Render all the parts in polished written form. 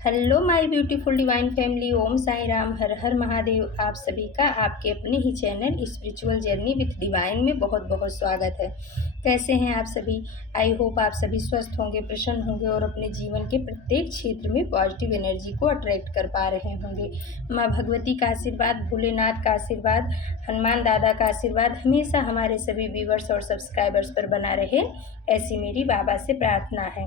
Hello my beautiful divine family, Om Sai Ram, Har Har Mahadev. आप सभी का आपके अपने ही channel spiritual journey with divine में बहुत बहुत स्वागत है। कैसे हैं आप सभी? आई होप आप सभी स्वस्थ होंगे, प्रसन्न होंगे और अपने जीवन के प्रत्येक क्षेत्र में पॉजिटिव एनर्जी को अट्रैक्ट कर पा रहे होंगे। माँ भगवती का आशीर्वाद, भोलेनाथ का आशीर्वाद, हनुमान दादा का आशीर्वाद हमेशा हमारे सभी व्यूवर्स और सब्सक्राइबर्स पर बना रहे, ऐसी मेरी बाबा से प्रार्थना है।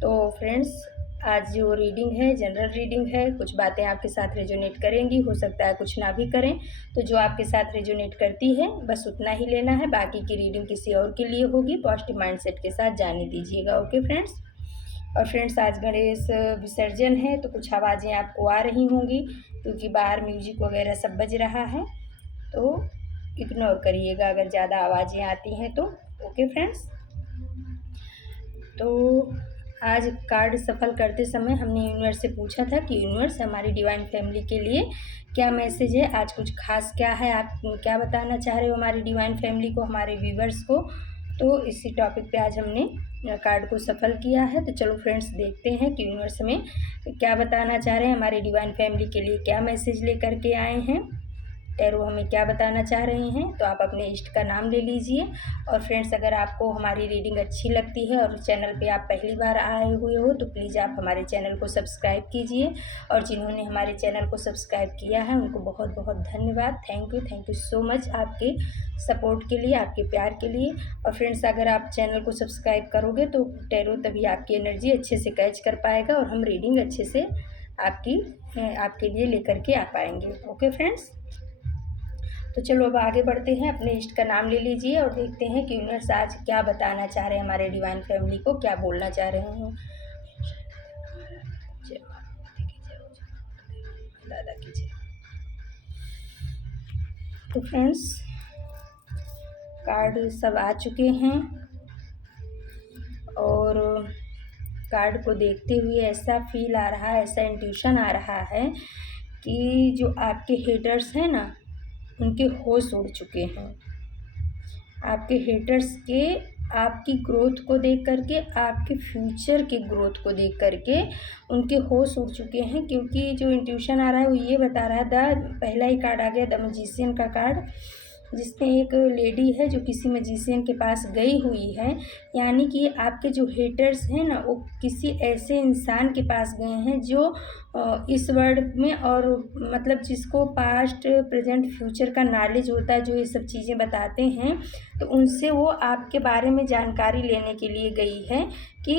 तो फ्रेंड्स, आज जो रीडिंग है जनरल रीडिंग है। कुछ बातें आपके साथ रेजोनेट करेंगी, हो सकता है कुछ ना भी करें, तो जो आपके साथ रेजोनेट करती है बस उतना ही लेना है। बाकी की रीडिंग किसी और के लिए होगी। पॉजिटिव माइंडसेट के साथ जाने दीजिएगा। Okay friends. और फ्रेंड्स, आज गणेश विसर्जन है तो कुछ आवाज़ें आपको आ रही होंगी क्योंकि बाहर म्यूजिक वगैरह सब बज रहा है, तो इग्नोर करिएगा अगर ज़्यादा आवाज़ें आती हैं तो। Okay friends. तो आज कार्ड सफल करते समय हमने यूनिवर्स से पूछा था कि यूनिवर्स हमारी डिवाइन फैमिली के लिए क्या मैसेज है, आज कुछ खास क्या है, आप क्या बताना चाह रहे हो हमारी डिवाइन फैमिली को, हमारे व्यूवर्स को। तो इसी टॉपिक पे आज हमने कार्ड को सफल किया है। तो चलो फ्रेंड्स, देखते हैं कि यूनिवर्स में क्या बताना चाह रहे हैं, हमारी डिवाइन फैमिली के लिए क्या मैसेज लेकर के आए हैं, टैरो हमें क्या बताना चाह रहे हैं। तो आप अपने इष्ट का नाम ले लीजिए। और फ्रेंड्स, अगर आपको हमारी रीडिंग अच्छी लगती है और चैनल पे आप पहली बार आए हुए हो तो प्लीज़ आप हमारे चैनल को सब्सक्राइब कीजिए। और जिन्होंने हमारे चैनल को सब्सक्राइब किया है उनको बहुत बहुत धन्यवाद। थैंक यू सो मच आपके सपोर्ट के लिए, आपके प्यार के लिए। और फ्रेंड्स, अगर आप चैनल को सब्सक्राइब करोगे तो टैरो तभी आपकी एनर्जी अच्छे से कैच कर पाएगा और हम रीडिंग अच्छे से आपके लिए लेकर के आ पाएंगे। Okay friends. तो चलो अब आगे बढ़ते हैं। अपने इष्ट का नाम ले लीजिए और देखते हैं कि यूनिवर्स आज क्या बताना चाह रहे हैं, हमारे डिवाइन फैमिली को क्या बोलना चाह रहे हैं। दादा की जय। तो फ्रेंड्स, कार्ड सब आ चुके हैं और कार्ड को देखते हुए ऐसा फील आ रहा है, ऐसा इंट्यूशन आ रहा है कि जो आपके हेटर्स हैं ना, उनके होश उड़ चुके हैं। आपके हेटर्स के आपकी ग्रोथ को देख करके, आपके फ्यूचर के ग्रोथ को देख करके उनके होश उड़ चुके हैं। क्योंकि जो इंट्यूशन आ रहा है वो ये बता रहा है, पहला ही कार्ड आ गया द मैजिशियन का कार्ड, जिसमें एक लेडी है जो किसी मैजिशियन के पास गई हुई है। यानी कि आपके जो हेटर्स हैं ना, वो किसी ऐसे इंसान के पास गए हैं जो इस वर्ल्ड में, और मतलब जिसको पास्ट प्रेजेंट फ्यूचर का नॉलेज होता है, जो ये सब चीज़ें बताते हैं, तो उनसे वो आपके बारे में जानकारी लेने के लिए गई है कि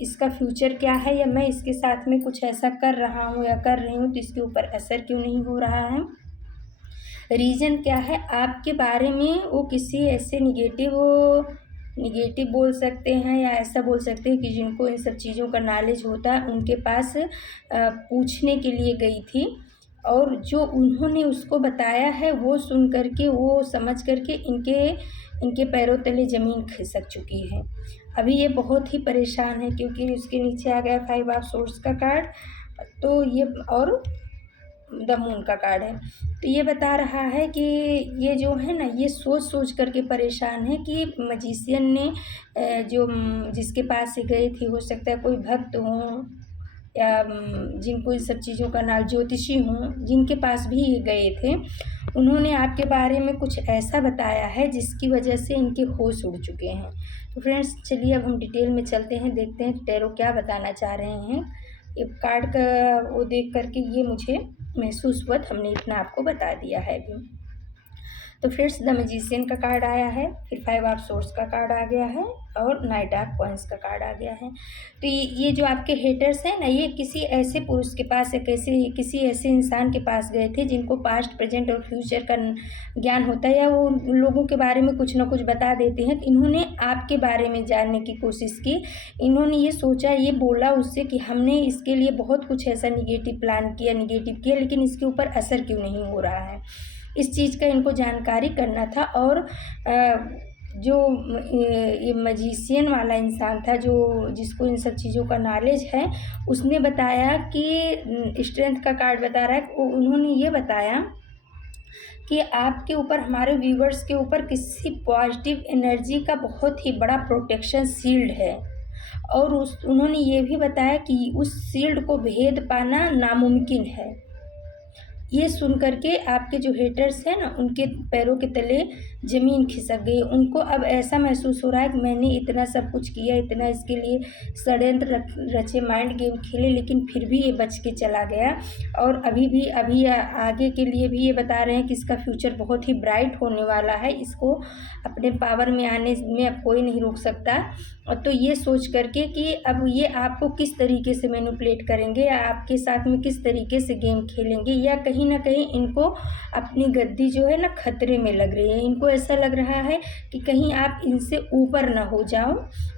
इसका फ्यूचर क्या है, या मैं इसके साथ में कुछ ऐसा कर रहा हूँ या कर रही हूँ तो इसके ऊपर असर क्यों नहीं हो रहा है, रीज़न क्या है। आपके बारे में वो किसी ऐसे निगेटिव बोल सकते हैं या ऐसा बोल सकते हैं कि जिनको इन सब चीज़ों का नॉलेज होता है, उनके पास पूछने के लिए गई थी। और जो उन्होंने उसको बताया है वो सुन करके, वो समझ करके इनके पैरों तले ज़मीन खिसक चुकी है। अभी ये बहुत ही परेशान है क्योंकि उसके नीचे आ गया 5 ऑफ सोर्स का कार्ड, तो ये और द मून का कार्ड है। तो ये बता रहा है कि ये जो है ना, ये सोच करके परेशान है कि मैजिशियन ने जिसके पास से गए थे, हो सकता है कोई भक्त हों या जिनको इन सब चीज़ों का नाम, ज्योतिषी हों, जिनके पास भी ये गए थे, उन्होंने आपके बारे में कुछ ऐसा बताया है जिसकी वजह से इनके होश उड़ चुके हैं। तो फ्रेंड्स, चलिए अब हम डिटेल में चलते हैं, देखते हैं टैरो क्या बताना चाह रहे हैं। ये कार्ड का वो देख करके ये मुझे महसूस हुआ, हमने इतना आपको बता दिया है अभी। तो फ्रेंड्स, द मैजिशियन का कार्ड आया है, फिर 5 ऑफ सोर्स का कार्ड आ गया है और नाइट ऑफ कॉइंस का कार्ड आ गया है। तो ये जो आपके हेटर्स हैं ना, ये किसी ऐसे पुरुष के पास या किसी ऐसे इंसान के पास गए थे जिनको पास्ट प्रेजेंट और फ्यूचर का ज्ञान होता है, या वो लोगों के बारे में कुछ ना कुछ बता देते हैं। तो इन्होंने आपके बारे में जानने की कोशिश की। इन्होंने ये सोचा, ये बोला उससे कि हमने इसके लिए बहुत कुछ ऐसा निगेटिव प्लान किया, निगेटिव किया, लेकिन इसके ऊपर असर क्यों नहीं हो रहा है, इस चीज़ का इनको जानकारी करना था। और जो ये मैजिशियन वाला इंसान था, जिसको इन सब चीज़ों का नॉलेज है, उसने बताया कि स्ट्रेंथ का कार्ड बता रहा है, उन्होंने ये बताया कि आपके ऊपर, हमारे व्यूवर्स के ऊपर किसी पॉजिटिव एनर्जी का बहुत ही बड़ा प्रोटेक्शन शील्ड है। और उन्होंने ये भी बताया कि उस शील्ड को भेद पाना नामुमकिन है। ये सुन कर के आपके जो हेटर्स हैं ना, उनके पैरों के तले ज़मीन खिसक गई। उनको अब ऐसा महसूस हो रहा है कि मैंने इतना सब कुछ किया, इतना इसके लिए षड्यंत्र रचे, माइंड गेम खेले, लेकिन फिर भी ये बच के चला गया। और अभी आगे के लिए भी ये बता रहे हैं कि इसका फ्यूचर बहुत ही ब्राइट होने वाला है। इसको अपने पावर में आने में अब कोई नहीं रोक सकता। तो ये सोच करके कि अब ये आपको किस तरीके से मैनिपुलेट करेंगे या आपके साथ में किस तरीके से गेम खेलेंगे, या कहीं ना कहीं इनको अपनी गद्दी जो है ना खतरे में लग रही है। इनको ऐसा लग रहा है कि कहीं आप इनसे ऊपर ना हो जाओ।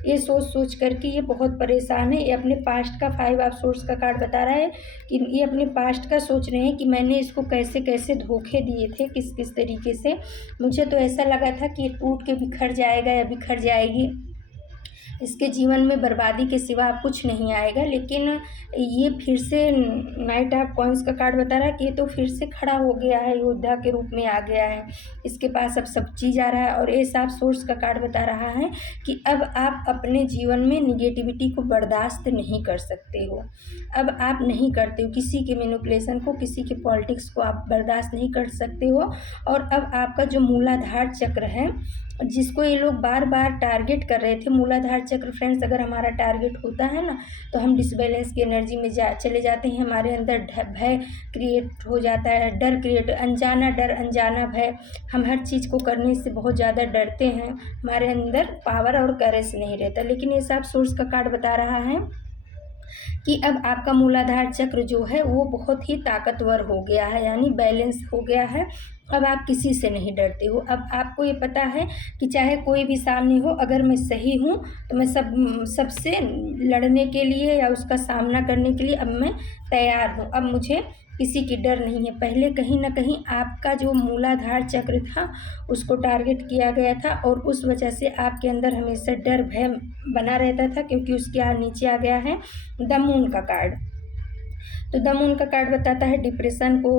ये सोच करके ये बहुत परेशान है। ये अपने पास्ट का 5 ऑफ सोर्स का कार्ड बता रहा है कि ये अपने पास्ट का सोच रहे हैं कि मैंने इसको कैसे कैसे धोखे दिए थे, किस किस तरीके से। मुझे तो ऐसा लगा था कि ये टूट के बिखर जाएगा या बिखर जाएगी, इसके जीवन में बर्बादी के सिवा अब कुछ नहीं आएगा। लेकिन ये फिर से नाइट ऑफ कॉइन्स का कार्ड बता रहा है कि ये तो फिर से खड़ा हो गया है, योद्धा के रूप में आ गया है, इसके पास अब सब चीज़ आ रहा है। और एस ऑफ सोर्स का कार्ड बता रहा है कि अब आप अपने जीवन में निगेटिविटी को बर्दाश्त नहीं कर सकते हो। अब आप नहीं करते हो, किसी के मैनिपुलेशन को, किसी के पॉलिटिक्स को आप बर्दाश्त नहीं कर सकते हो। और अब आपका जो मूलाधार चक्र है, जिसको ये लोग बार बार टारगेट कर रहे थे, मूलाधार चक्र फ्रेंड्स अगर हमारा टारगेट होता है ना, तो हम डिसबैलेंस की एनर्जी में चले जाते हैं। हमारे अंदर भय क्रिएट हो जाता है, डर क्रिएट, अनजाना डर, अनजाना भय। हम हर चीज़ को करने से बहुत ज़्यादा डरते हैं, हमारे अंदर पावर और करेज नहीं रहता। लेकिन ये सब सोर्स का कार्ड बता रहा है कि अब आपका मूलाधार चक्र जो है वो बहुत ही ताकतवर हो गया है, यानी बैलेंस हो गया है। अब आप किसी से नहीं डरते हो। अब आपको ये पता है कि चाहे कोई भी सामने हो, अगर मैं सही हूँ तो मैं सबसे लड़ने के लिए या उसका सामना करने के लिए अब मैं तैयार हूँ। अब मुझे किसी की डर नहीं है। पहले कहीं ना कहीं आपका जो मूलाधार चक्र था उसको टारगेट किया गया था, और उस वजह से आपके अंदर हमेशा डर भय बना रहता था, क्योंकि उसके नीचे आ गया है द मून का कार्ड। तो द मून का कार्ड बताता है डिप्रेशन को,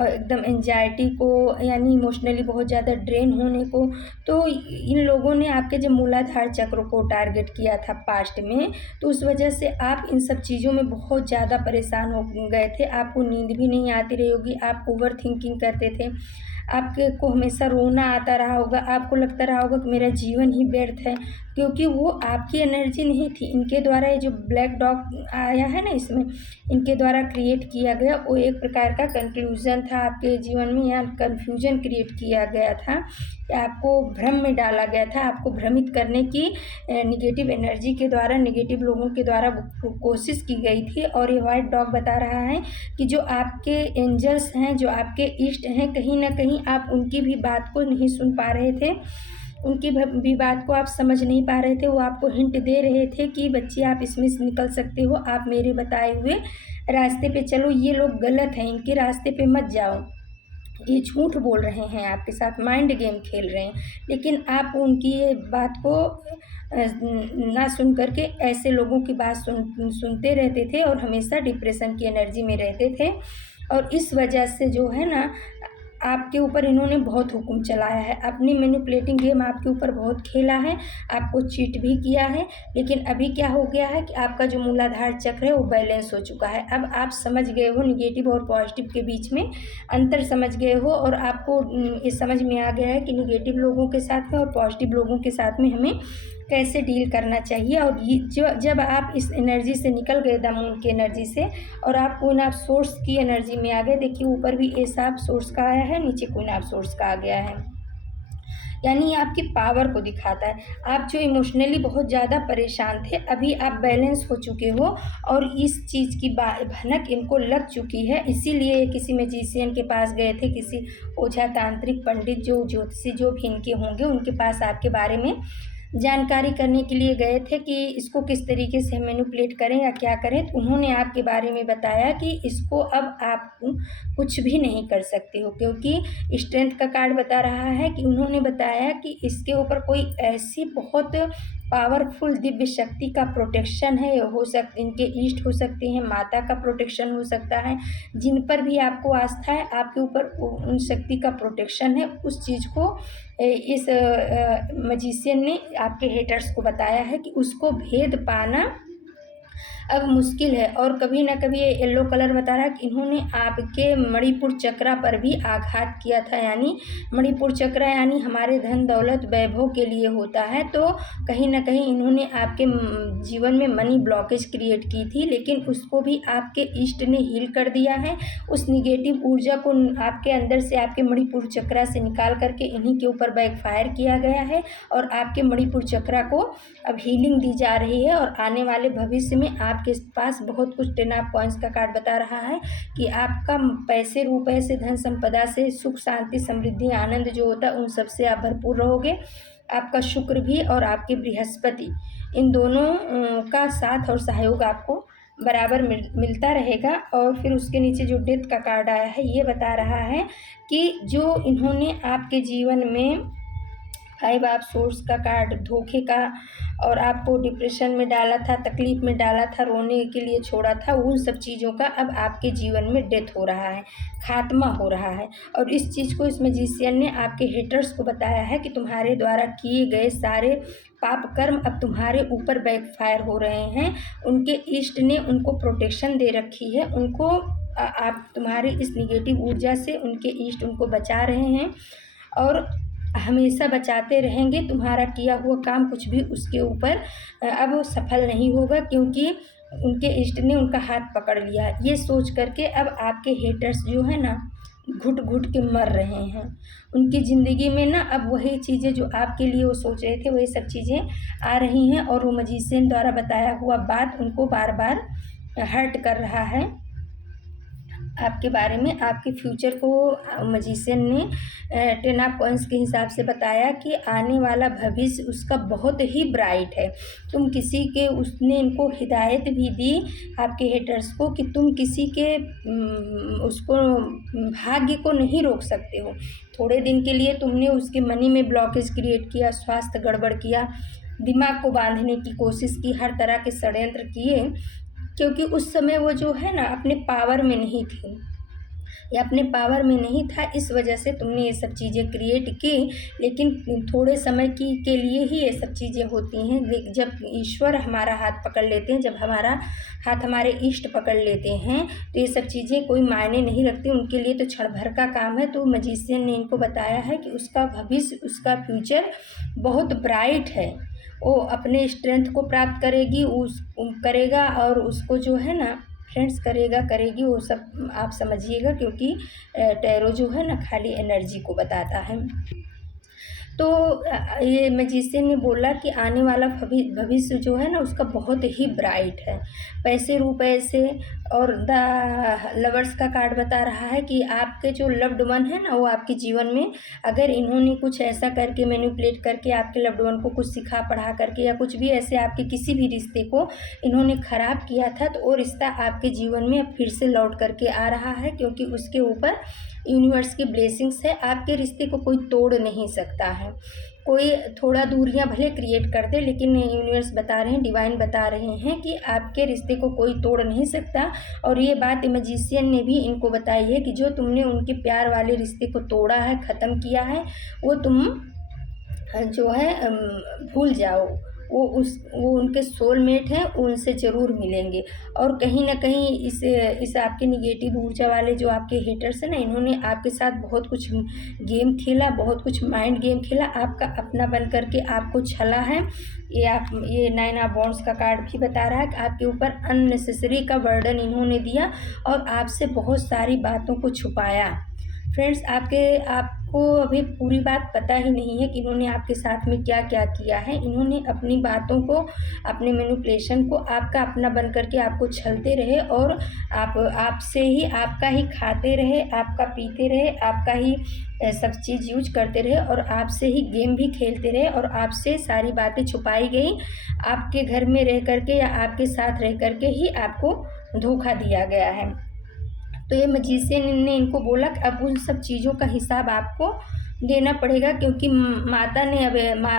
एकदम एंजाइटी को, यानी इमोशनली बहुत ज़्यादा ड्रेन होने को। तो इन लोगों ने आपके जब मूलाधार चक्र को टारगेट किया था पास्ट में, तो उस वजह से आप इन सब चीज़ों में बहुत ज़्यादा परेशान हो गए थे। आपको नींद भी नहीं आती रही होगी, आप ओवर थिंकिंग करते थे, आपको हमेशा रोना आता रहा होगा, आपको लगता रहा होगा कि मेरा जीवन ही व्यर्थ है, क्योंकि वो आपकी एनर्जी नहीं थी। इनके द्वारा ये जो ब्लैक डॉग आया है ना, इसमें इनके द्वारा क्रिएट किया गया वो एक प्रकार का कंक्लूजन था आपके जीवन में, या कन्फ्यूजन क्रिएट किया गया था, आपको भ्रम में डाला गया था, आपको भ्रमित करने की निगेटिव एनर्जी के द्वारा, निगेटिव लोगों के द्वारा कोशिश की गई थी। और ये वाइट डॉग बता रहा है कि जो आपके एंजल्स हैं, जो आपके इष्ट हैं, कहीं ना कहीं आप उनकी भी बात को नहीं सुन पा रहे थे, उनकी भी बात को आप समझ नहीं पा रहे थे। वो आपको हिंट दे रहे थे कि बच्चे आप इसमें से निकल सकते हो, आप मेरे बताए हुए रास्ते पे चलो, ये लोग गलत हैं, इनके रास्ते पे मत जाओ, ये झूठ बोल रहे हैं, आपके साथ माइंड गेम खेल रहे हैं। लेकिन आप उनकी ये बात को ना सुन करके ऐसे लोगों की बात सुनते रहते थे और हमेशा डिप्रेशन की एनर्जी में रहते थे। और इस वजह से जो है ना, आपके ऊपर इन्होंने बहुत हुक्म चलाया है, अपनी मैनिपुलेटिंग गेम आपके ऊपर बहुत खेला है, आपको चीट भी किया है। लेकिन अभी क्या हो गया है कि आपका जो मूलाधार चक्र है वो बैलेंस हो चुका है। अब आप समझ गए हो निगेटिव और पॉजिटिव के बीच में अंतर समझ गए हो, और आपको ये समझ में आ गया है कि निगेटिव लोगों के साथ में और पॉजिटिव लोगों के साथ में हमें कैसे डील करना चाहिए। और ये जब आप इस एनर्जी से निकल गए, द मून की एनर्जी से, और आप क्वीन ऑफ सोर्स की एनर्जी में आ गए, देखिए ऊपर भी एस ऑफ सोर्स का आया है, नीचे क्वीन ऑफ सोर्स का आ गया है, यानी आपकी पावर को दिखाता है। आप जो इमोशनली बहुत ज़्यादा परेशान थे, अभी आप बैलेंस हो चुके हो, और इस चीज़ की भनक इनको लग चुकी है। इसीलिए किसी मैजिशियन के पास गए थे, किसी ओझा, तांत्रिक, पंडित, जो ज्योतिषी जो भी इनके होंगे, उनके पास आपके बारे में जानकारी करने के लिए गए थे कि इसको किस तरीके से मैनिपुलेट करें या क्या करें। तो उन्होंने आपके बारे में बताया कि इसको अब आप कुछ भी नहीं कर सकते हो, क्योंकि स्ट्रेंथ का कार्ड बता रहा है कि उन्होंने बताया कि इसके ऊपर कोई ऐसी बहुत पावरफुल दिव्य शक्ति का प्रोटेक्शन है। इनके इष्ट हो सकते हैं, माता का प्रोटेक्शन हो सकता है। जिन पर भी आपको आस्था है, आपके ऊपर उन शक्ति का प्रोटेक्शन है। उस चीज़ को इस मैजिशियन ने आपके हेटर्स को बताया है कि उसको भेद पाना अब मुश्किल है। और कभी ना कभी ये येलो कलर बता रहा है कि इन्होंने आपके मणिपुर चक्रा पर भी आघात किया था। यानी मणिपुर चक्रा यानी हमारे धन दौलत वैभव के लिए होता है। तो कहीं ना कहीं इन्होंने आपके जीवन में मनी ब्लॉकेज क्रिएट की थी, लेकिन उसको भी आपके इष्ट ने हील कर दिया है। उस निगेटिव ऊर्जा को आपके अंदर से, आपके मणिपुर चक्रा से निकाल करके इन्हीं के ऊपर बैकफायर किया गया है और आपके मणिपुर चक्रा को अब हीलिंग दी जा रही है। और आने वाले भविष्य में आपके पास बहुत कुछ 10 ऑफ कॉइंस का कार्ड बता रहा है कि आपका पैसे रुपए से, धन संपदा से, सुख शांति समृद्धि आनंद जो होता है उन सब से आप भरपूर रहोगे। आपका शुक्र भी और आपके बृहस्पति, इन दोनों का साथ और सहयोग आपको बराबर मिलता रहेगा। और फिर उसके नीचे जो डेथ का कार्ड आया है ये बता रहा है कि जो इन्होंने आपके जीवन में 5 ऑफ सोर्स का कार्ड, धोखे का, और आपको डिप्रेशन में डाला था, तकलीफ में डाला था, रोने के लिए छोड़ा था, उन सब चीज़ों का अब आपके जीवन में डेथ हो रहा है, खात्मा हो रहा है। और इस चीज़ को इस मैजिशियन ने आपके हेटर्स को बताया है कि तुम्हारे द्वारा किए गए सारे पाप कर्म अब तुम्हारे ऊपर बैकफायर हो रहे हैं। उनके इष्ट ने उनको प्रोटेक्शन दे रखी है, उनको आप तुम्हारी इस निगेटिव ऊर्जा से उनके इष्ट उनको बचा रहे हैं और हमेशा बचाते रहेंगे। तुम्हारा किया हुआ काम कुछ भी उसके ऊपर अब सफल नहीं होगा, क्योंकि उनके इष्ट ने उनका हाथ पकड़ लिया। ये सोच करके अब आपके हेटर्स जो है ना घुट घुट के मर रहे हैं। उनकी ज़िंदगी में ना अब वही चीज़ें जो आपके लिए वो सोच रहे थे वही सब चीज़ें आ रही हैं और वो मैजिशियन द्वारा बताया हुआ बात उनको बार बार हर्ट कर रहा है। आपके बारे में, आपके फ्यूचर को मैजिशियन ने 10 ऑफ कॉइंस के हिसाब से बताया कि आने वाला भविष्य उसका बहुत ही ब्राइट है। तुम किसी के, उसने इनको हिदायत भी दी आपके हेटर्स को कि तुम किसी के उसको भाग्य को नहीं रोक सकते हो। थोड़े दिन के लिए तुमने उसके मनी में ब्लॉकेज क्रिएट किया, स्वास्थ्य गड़बड़ किया, दिमाग को बांधने की कोशिश की, हर तरह के षड्यंत्र किए, क्योंकि उस समय वो जो है ना अपने पावर में नहीं थी या अपने पावर में नहीं था, इस वजह से तुमने ये सब चीज़ें क्रिएट की। लेकिन थोड़े समय के लिए ही ये सब चीज़ें होती हैं। जब ईश्वर हमारा हाथ पकड़ लेते हैं, जब हमारा हाथ हमारे इष्ट पकड़ लेते हैं, तो ये सब चीज़ें कोई मायने नहीं रखती, उनके लिए तो क्षण भर का काम है। तो मैजिशियन ने इनको बताया है कि उसका भविष्य, उसका फ्यूचर बहुत ब्राइट है। वो अपने स्ट्रेंथ को प्राप्त करेगा और उसको जो है ना फ्रेंड्स करेगी, वो सब आप समझिएगा, क्योंकि टैरो जो है ना खाली एनर्जी को बताता है। तो ये मैजिशियन ने बोला कि आने वाला भविष्य जो है ना उसका बहुत ही ब्राइट है, पैसे रुपए से। और द लवर्स का कार्ड बता रहा है कि आपके जो लव्ड वन है ना वो आपके जीवन में अगर इन्होंने कुछ ऐसा करके मैनिपुलेट करके आपके लव्ड वन को कुछ सिखा पढ़ा करके या कुछ भी ऐसे आपके किसी भी रिश्ते को इन्होंने ख़राब किया था, तो वो रिश्ता आपके जीवन में अब फिर से लौट करके आ रहा है, क्योंकि उसके ऊपर यूनिवर्स की ब्लेसिंग्स है। आपके रिश्ते को कोई तोड़ नहीं सकता है। कोई थोड़ा दूरियां भले क्रिएट कर दे, लेकिन यूनिवर्स बता रहे हैं, डिवाइन बता रहे हैं कि आपके रिश्ते को कोई तोड़ नहीं सकता। और ये बात मैजिशियन ने भी इनको बताई है कि जो तुमने उनके प्यार वाले रिश्ते को तोड़ा है, ख़त्म किया है, वो तुम जो है भूल जाओ। वो उनके सोलमेट हैं, उनसे ज़रूर मिलेंगे। और कहीं ना कहीं इस आपके निगेटिव ऊर्जा वाले जो आपके हेटर्स हैं ना, इन्होंने आपके साथ बहुत कुछ गेम खेला, बहुत कुछ माइंड गेम खेला, आपका अपना बन करके आपको छला है। ये 9 ऑफ वॉन्ड्स का कार्ड भी बता रहा है कि आपके ऊपर अननेसेसरी का बर्डन इन्होंने दिया और आपसे बहुत सारी बातों को छुपाया। फ्रेंड्स, आपको अभी पूरी बात पता ही नहीं है कि इन्होंने आपके साथ में क्या क्या किया है। इन्होंने अपनी बातों को, अपने मैनिपुलेशन को आपका अपना बन करके आपको छलते रहे और आपसे ही, आपका ही खाते रहे, आपका पीते रहे, आपका ही सब चीज़ यूज करते रहे और आपसे ही गेम भी खेलते रहे और आपसे सारी बातें छुपाई गई। आपके घर में रह करके या आपके साथ रह करके ही आपको धोखा दिया गया है। तो ये मैजिशियन ने इनको बोला कि अब उन सब चीज़ों का हिसाब आपको देना पड़ेगा, क्योंकि माता ने अब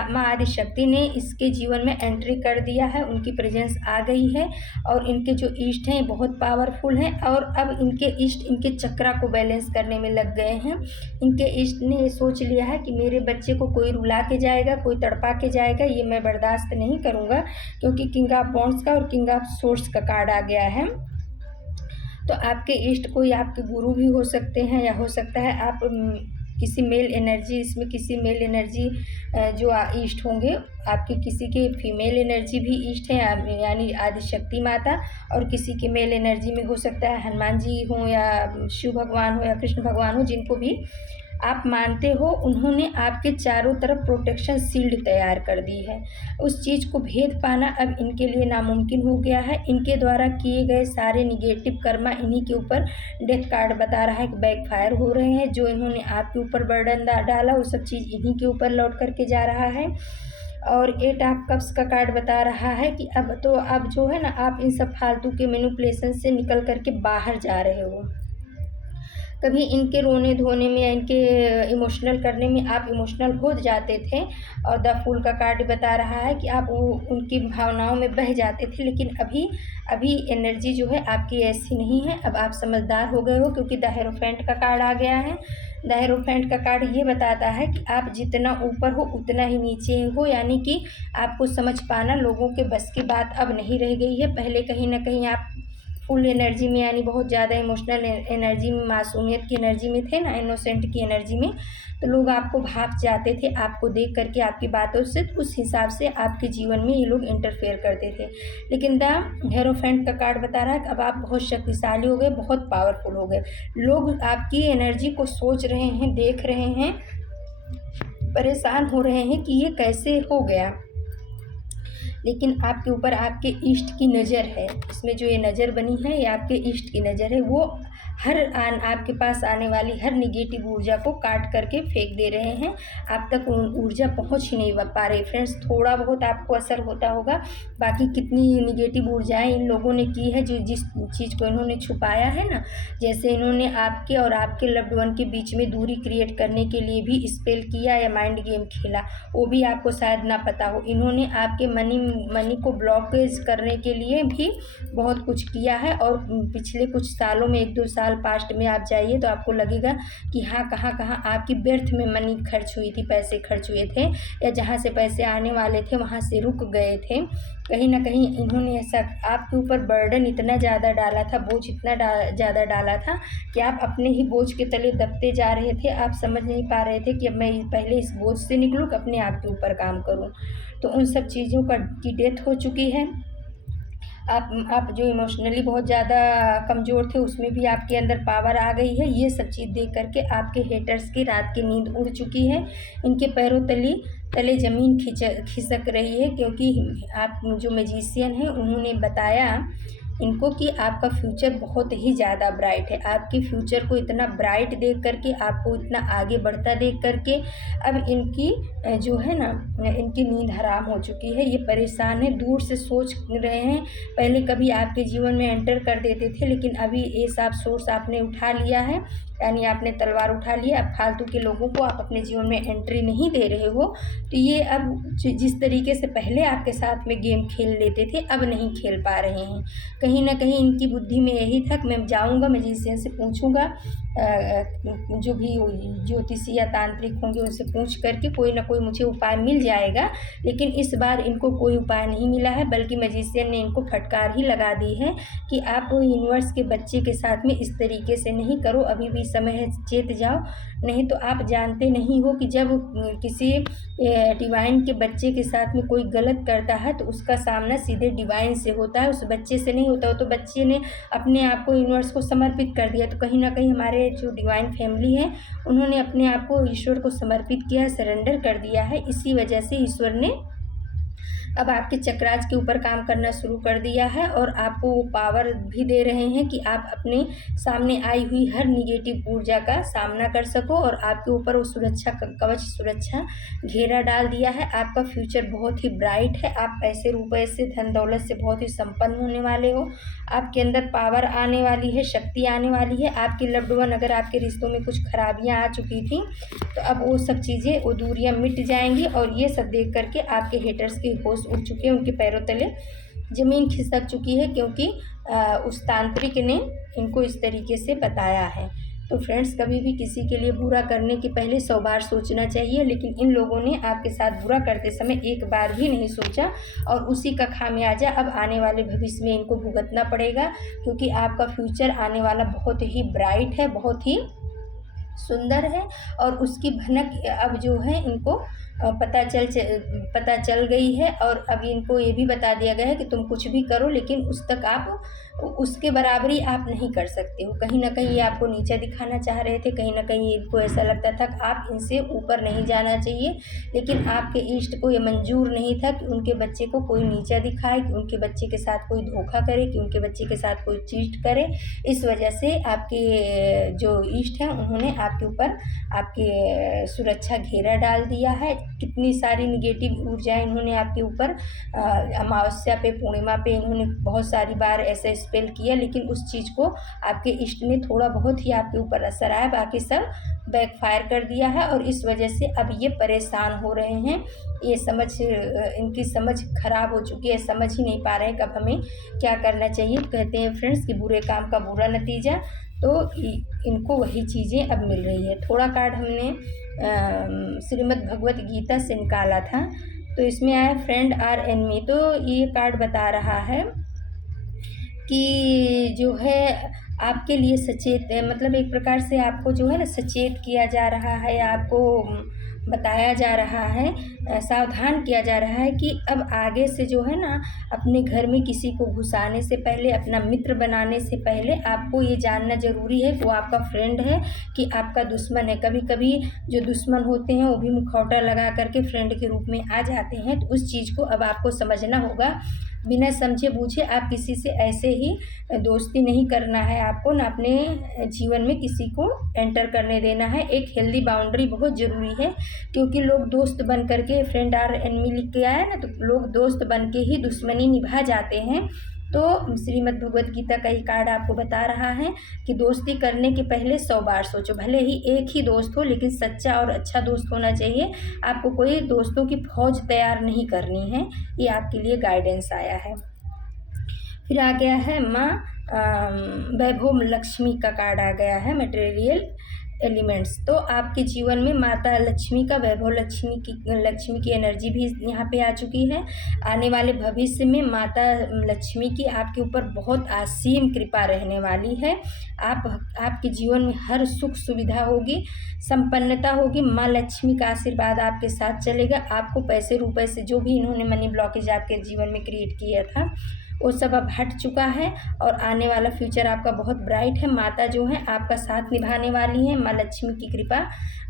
माँ आदिशक्ति ने इसके जीवन में एंट्री कर दिया है, उनकी प्रेजेंस आ गई है और इनके जो इष्ट हैं बहुत पावरफुल हैं और अब इनके इष्ट इनके चक्रा को बैलेंस करने में लग गए हैं। इनके इष्ट ने ये सोच लिया है कि मेरे बच्चे को कोई रुला के जाएगा, कोई तड़पा के जाएगा, ये मैं बर्दाश्त नहीं करूँगा, क्योंकि किंग ऑफ वॉन्ड्स का और किंग ऑफ सोर्ड्स का कार्ड आ गया है। तो आपके इष्ट कोई आपके गुरु भी हो सकते हैं, या हो सकता है आप किसी मेल एनर्जी, इसमें किसी मेल एनर्जी जो इष्ट होंगे आपके, किसी के फीमेल एनर्जी भी इष्ट हैं यानी आदिशक्ति माता, और किसी के मेल एनर्जी में हो सकता है हनुमान जी हों या शिव भगवान हो या कृष्ण भगवान हो, जिनको भी आप मानते हो, उन्होंने आपके चारों तरफ प्रोटेक्शन शील्ड तैयार कर दी है। उस चीज़ को भेद पाना अब इनके लिए नामुमकिन हो गया है। इनके द्वारा किए गए सारे निगेटिव कर्मा इन्हीं के ऊपर डेथ कार्ड बता रहा है कि बैकफायर हो रहे हैं। जो इन्होंने आपके ऊपर बर्डन डाला वो सब चीज़ इन्हीं के ऊपर लौट करके जा रहा है। और 8 ऑफ कप्स का कार्ड बता रहा है कि अब जो है ना, आप इन सब फालतू के मैनिपुलेशन से निकल करके बाहर जा रहे हो। कभी इनके रोने धोने में या इनके इमोशनल करने में आप इमोशनल हो जाते थे, और द फूल का कार्ड बता रहा है कि आप उनकी भावनाओं में बह जाते थे, लेकिन अभी एनर्जी जो है आपकी ऐसी नहीं है। अब आप समझदार हो गए हो, क्योंकि द हेरोफेंट का कार्ड आ गया है। द हेरोफेंट का कार्ड ये बताता है कि आप जितना ऊपर हो उतना ही नीचे हो, यानी कि आपको समझ पाना लोगों के बस की बात अब नहीं रह गई है। पहले कहीं ना कहीं आप फुल एनर्जी में यानी बहुत ज़्यादा इमोशनल एनर्जी में, मासूमियत की एनर्जी में थे ना, इनोसेंट की एनर्जी में, तो लोग आपको भाप जाते थे, आपको देख करके आपकी बातों से उस हिसाब से आपके जीवन में ये लोग इंटरफेयर करते थे। लेकिन द हेरोफेंट का कार्ड बता रहा है कि अब आप बहुत शक्तिशाली हो गए, बहुत पावरफुल हो गए। लोग आपकी एनर्जी को सोच रहे हैं, देख रहे हैं, परेशान हो रहे हैं कि ये कैसे हो गया, लेकिन आपके ऊपर आपके इष्ट की नज़र है। इसमें जो ये नज़र बनी है ये आपके इष्ट की नज़र है। वो आपके पास आने वाली हर निगेटिव ऊर्जा को काट करके फेंक दे रहे हैं। आप तक ऊर्जा पहुंच ही नहीं पा रही। फ्रेंड्स, थोड़ा बहुत आपको असर होता होगा, बाकी कितनी निगेटिव ऊर्जाएं इन लोगों ने की है, जो जिस चीज़ को इन्होंने छुपाया है ना, जैसे इन्होंने आपके और आपके लव्ड वन के बीच में दूरी क्रिएट करने के लिए भी स्पेल किया या माइंड गेम खेला, वो भी आपको शायद ना पता हो। इन्होंने आपके मनी को ब्लॉकेज करने के लिए भी बहुत कुछ किया है, और पिछले कुछ सालों में 1-2 साल पास्ट में आप जाइए तो आपको लगेगा कि हाँ, कहाँ आपकी व्यर्थ में मनी खर्च हुई थी, पैसे खर्च हुए थे, या जहाँ से पैसे आने वाले थे वहाँ से रुक गए थे। कहीं ना कहीं इन्होंने ऐसा आपके ऊपर बर्डन इतना ज़्यादा डाला था, बोझ इतना ज़्यादा डाला था कि आप अपने ही बोझ के तले दबते जा रहे थे। आप समझ नहीं पा रहे थे कि अब मैं पहले इस बोझ से निकलूँ कि अपने आप के ऊपर काम करूँ। तो उन सब चीज़ों की डेथ हो चुकी है। आप जो इमोशनली बहुत ज़्यादा कमज़ोर थे, उसमें भी आपके अंदर पावर आ गई है। ये सब चीज़ देख करके आपके हेटर्स की रात की नींद उड़ चुकी है। इनके पैरों तले ज़मीन खिसक रही है, क्योंकि आप जो मैजिशियन हैं उन्होंने बताया इनको कि आपका फ्यूचर बहुत ही ज़्यादा ब्राइट है। आपके फ्यूचर को इतना ब्राइट देख करके, आपको इतना आगे बढ़ता देख करके अब इनकी जो है ना, इनकी नींद हराम हो चुकी है। ये परेशान है, दूर से सोच रहे हैं। पहले कभी आपके जीवन में एंटर कर देते थे, लेकिन अभी ये सब सोर्स आपने उठा लिया है, यानी आपने तलवार उठा लिया। अब फालतू के लोगों को आप अपने जीवन में एंट्री नहीं दे रहे हो। तो ये अब जिस तरीके से पहले आपके साथ में गेम खेल लेते थे, अब नहीं खेल पा रहे हैं। कहीं ना कहीं इनकी बुद्धि में यही था कि मैं जाऊंगा मैजिशियन से पूछूंगा, जो भी ज्योतिषी या तांत्रिक होंगे उनसे पूछ करके कोई ना कोई मुझे उपाय मिल जाएगा। लेकिन इस बार इनको कोई उपाय नहीं मिला है, बल्कि मैजिशियन ने इनको फटकार ही लगा दी है कि आप यूनिवर्स के बच्चे के साथ में इस तरीके से नहीं करो, अभी भी समय है, चेत जाओ। नहीं तो आप जानते नहीं हो कि जब किसी डिवाइन के बच्चे के साथ में कोई गलत करता है तो उसका सामना सीधे डिवाइन से होता है, उस बच्चे से नहीं होता। तो बच्चे ने अपने आप को यूनिवर्स को समर्पित कर दिया। तो कहीं ना कहीं हमारे जो डिवाइन फैमिली है उन्होंने अपने आप को ईश्वर को समर्पित किया, सरेंडर कर दिया है। इसी वजह से ईश्वर ने अब आपके चक्रास के ऊपर काम करना शुरू कर दिया है और आपको वो पावर भी दे रहे हैं कि आप अपने सामने आई हुई हर निगेटिव ऊर्जा का सामना कर सको, और आपके ऊपर वो सुरक्षा कवच, सुरक्षा घेरा डाल दिया है। आपका फ्यूचर बहुत ही ब्राइट है। आप पैसे रुपए से, धन दौलत से बहुत ही संपन्न होने वाले हो। आपके अंदर पावर आने वाली है, शक्ति आने वाली है। आपके लव्ड वन, अगर आपके रिश्तों में कुछ खराबियां आ चुकी थी तो अब वो सब चीज़ें, वो दूरियां मिट जाएंगी। और ये सब देख करके आपके हेटर्स के होश उड़ चुके हैं, उनके पैरों तले ज़मीन खिसक चुकी है, क्योंकि उस तांत्रिक ने इनको इस तरीके से बताया है। तो फ्रेंड्स, कभी भी किसी के लिए बुरा करने के पहले 100 बार सोचना चाहिए, लेकिन इन लोगों ने आपके साथ बुरा करते समय एक बार भी नहीं सोचा, और उसी का खामियाजा अब आने वाले भविष्य में इनको भुगतना पड़ेगा, क्योंकि आपका फ्यूचर आने वाला बहुत ही ब्राइट है, बहुत ही सुंदर है। और उसकी भनक अब जो है इनको पता चल गई है, और अब इनको ये भी बता दिया गया है कि तुम कुछ भी करो, लेकिन उसके बराबरी आप नहीं कर सकते हो। कहीं ना कहीं ये आपको नीचा दिखाना चाह रहे थे, कहीं ना कहीं इनको ऐसा लगता था कि आप इनसे ऊपर नहीं जाना चाहिए, लेकिन आपके इष्ट को ये मंजूर नहीं था कि उनके बच्चे को कोई नीचा दिखाए, कि उनके बच्चे के साथ कोई धोखा करे, कि उनके बच्चे के साथ कोई चीट करे। इस वजह से आपके जो इष्ट हैं उन्होंने आपके ऊपर आपके सुरक्षा घेरा डाल दिया है। कितनी सारी निगेटिव ऊर्जाएं इन्होंने आपके ऊपर अमावस्या पे, पूर्णिमा पे इन्होंने बहुत सारी बार ऐसे स्पेल किया, लेकिन उस चीज़ को आपके इष्ट ने थोड़ा बहुत ही आपके ऊपर असर आया, बाकी सब बैकफायर कर दिया है। और इस वजह से अब ये परेशान हो रहे हैं। ये इनकी समझ खराब हो चुकी है, समझ ही नहीं पा रहे हैं कि अब हमें क्या करना चाहिए। कहते हैं फ्रेंड्स कि बुरे काम का बुरा नतीजा, तो इनको वही चीज़ें अब मिल रही है। थोड़ा कार्ड हमने श्रीमद् भगवत गीता से निकाला था, तो इसमें आया फ्रेंड आर एनिमी। तो ये कार्ड बता रहा है कि जो है आपके लिए सचेत है, मतलब एक प्रकार से आपको जो है ना सचेत किया जा रहा है, आपको बताया जा रहा है, सावधान किया जा रहा है कि अब आगे से जो है ना अपने घर में किसी को घुसाने से पहले, अपना मित्र बनाने से पहले आपको ये जानना ज़रूरी है कि वो आपका फ्रेंड है कि आपका दुश्मन है। कभी कभी जो दुश्मन होते हैं वो भी मुखौटा लगा करके फ्रेंड के रूप में आ जाते हैं, तो उस चीज़ को अब आपको समझना होगा। बिना समझे बूझे आप किसी से ऐसे ही दोस्ती नहीं करना है आपको, ना अपने जीवन में किसी को एंटर करने देना है। एक हेल्दी बाउंड्री बहुत ज़रूरी है, क्योंकि लोग दोस्त बन करके, फ्रेंड आर एनिमी लिख के आया ना, तो लोग दोस्त बन के ही दुश्मनी निभा जाते हैं। तो श्रीमद् भगवत गीता का ये कार्ड आपको बता रहा है कि दोस्ती करने के पहले 100 बार सोचो। भले ही एक ही दोस्त हो, लेकिन सच्चा और अच्छा दोस्त होना चाहिए। आपको कोई दोस्तों की फौज तैयार नहीं करनी है। ये आपके लिए गाइडेंस आया है। फिर आ गया है माँ वैभव लक्ष्मी का कार्ड आ गया है, मटेरियल एलिमेंट्स। तो आपके जीवन में माता लक्ष्मी का, वैभव लक्ष्मी की एनर्जी भी यहाँ पे आ चुकी है। आने वाले भविष्य में माता लक्ष्मी की आपके ऊपर बहुत असीम कृपा रहने वाली है। आपके जीवन में हर सुख सुविधा होगी, संपन्नता होगी। माँ लक्ष्मी का आशीर्वाद आपके साथ चलेगा। आपको पैसे रुपए से जो भी इन्होंने मनी ब्लॉकेज आपके जीवन में क्रिएट किया था वो सब अब हट चुका है, और आने वाला फ्यूचर आपका बहुत ब्राइट है। माता जो है आपका साथ निभाने वाली हैं। माँ लक्ष्मी की कृपा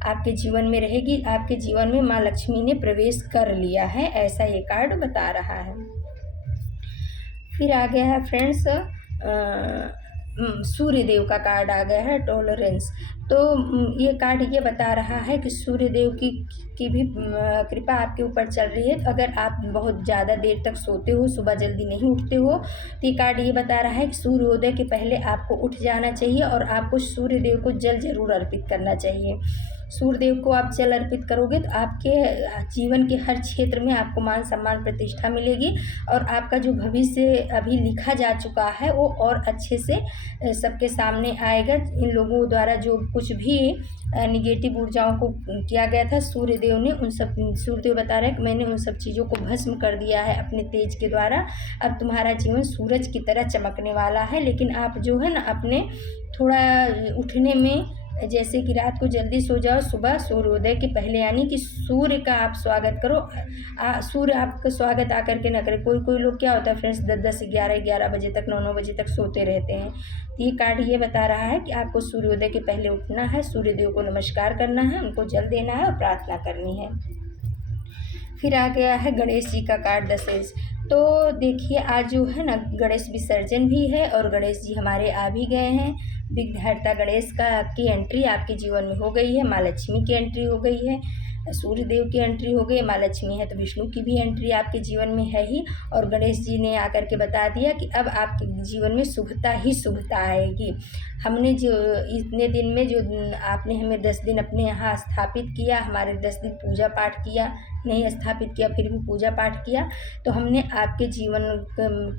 आपके जीवन में रहेगी। आपके जीवन में माँ लक्ष्मी ने प्रवेश कर लिया है, ऐसा ये कार्ड बता रहा है। फिर आ गया है फ्रेंड्स सूर्य देव का कार्ड आ गया है, टॉलरेंस। तो ये कार्ड ये बता रहा है कि सूर्य देव की भी कृपा आपके ऊपर चल रही है। अगर आप बहुत ज़्यादा देर तक सोते हो, सुबह जल्दी नहीं उठते हो, तो ये कार्ड ये बता रहा है कि सूर्योदय के पहले आपको उठ जाना चाहिए, और आपको सूर्य देव को जल जरूर अर्पित करना चाहिए। सूर्यदेव को आप जल अर्पित करोगे तो आपके जीवन के हर क्षेत्र में आपको मान सम्मान प्रतिष्ठा मिलेगी, और आपका जो भविष्य अभी लिखा जा चुका है वो और अच्छे से सबके सामने आएगा। इन लोगों द्वारा जो कुछ भी निगेटिव ऊर्जाओं को किया गया था, सूर्यदेव बता रहे हैं कि मैंने उन सब चीज़ों को भस्म कर दिया है अपने तेज के द्वारा। अब तुम्हारा जीवन सूरज की तरह चमकने वाला है। लेकिन आप जो है ना अपने थोड़ा उठने में, जैसे कि रात को जल्दी सो जाओ, सुबह सूर्योदय के पहले, यानी कि सूर्य का आप स्वागत करो। सूर्य आपका स्वागत आकर के न करे। कोई लोग क्या होता है फ्रेंड्स 10 11 बजे तक, 9 बजे तक सोते रहते हैं। तो ये कार्ड ये बता रहा है कि आपको सूर्योदय के पहले उठना है, सूर्यदेव को नमस्कार करना है, उनको जल देना है और प्रार्थना करनी है। फिर आ गया है गणेश जी का कार्ड 10 एज। तो देखिए आज जो है ना गणेश विसर्जन भी है और गणेश जी हमारे आ भी गए हैं। विघ्नहर्ता गणेश का की एंट्री आपके जीवन में हो गई है। माँ लक्ष्मी की एंट्री हो गई है, सूर्य देव की एंट्री हो गई। माँ लक्ष्मी है तो विष्णु की भी एंट्री आपके जीवन में है ही। और गणेश जी ने आकर के बता दिया कि अब आपके जीवन में शुभता ही शुभता आएगी। हमने जो इतने दिन में जो आपने हमें 10 दिन अपने यहाँ स्थापित किया, हमारे 10 दिन पूजा पाठ किया, नहीं स्थापित किया फिर भी पूजा पाठ किया, तो हमने आपके जीवन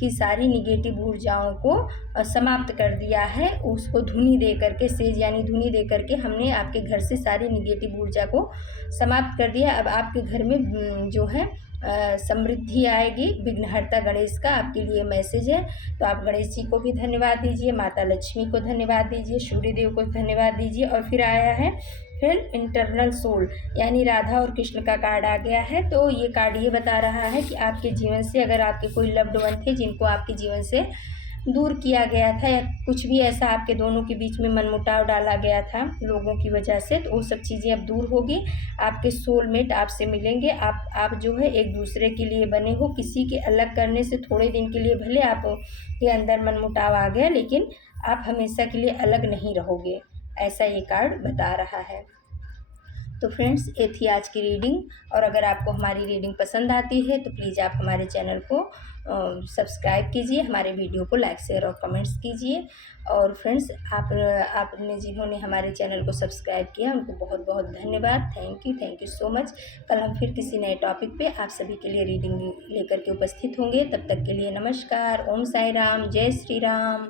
की सारी निगेटिव ऊर्जाओं को समाप्त कर दिया है। उसको धुनी दे करके, सेज यानी धुनी दे करके हमने आपके घर से सारी निगेटिव ऊर्जा को समाप्त कर दिया। अब आपके घर में जो है समृद्धि आएगी। विघ्नहर्ता गणेश का आपके लिए मैसेज है। तो आप गणेश जी को भी धन्यवाद दीजिए, माता लक्ष्मी को धन्यवाद दीजिए, सूर्य देव को धन्यवाद दीजिए। और फिर आया है फिर इंटरनल सोल यानी राधा और कृष्ण का कार्ड आ गया है। तो ये कार्ड ये बता रहा है कि आपके जीवन से अगर आपके कोई लव्ड वन थे जिनको आपके जीवन से दूर किया गया था, या कुछ भी ऐसा आपके दोनों के बीच में मनमुटाव डाला गया था लोगों की वजह से, तो वो सब चीज़ें अब दूर होगी। आपके सोलमेट आपसे मिलेंगे। आप जो है एक दूसरे के लिए बने हो। किसी के अलग करने से थोड़े दिन के लिए भले आप के अंदर मनमुटाव आ गया, लेकिन आप हमेशा के लिए अलग नहीं रहोगे, ऐसा ये कार्ड बता रहा है। तो फ्रेंड्स ये थी आज की रीडिंग। और अगर आपको हमारी रीडिंग पसंद आती है तो प्लीज़ आप हमारे चैनल को सब्सक्राइब कीजिए, हमारे वीडियो को लाइक शेयर और कमेंट्स कीजिए। और फ्रेंड्स आपने जिन्होंने हमारे चैनल को सब्सक्राइब किया उनको बहुत बहुत धन्यवाद। Thank you so much. कल हम फिर किसी नए टॉपिक पे आप सभी के लिए रीडिंग लेकर के उपस्थित होंगे। तब तक के लिए नमस्कार। ओम साई राम, जय श्री राम।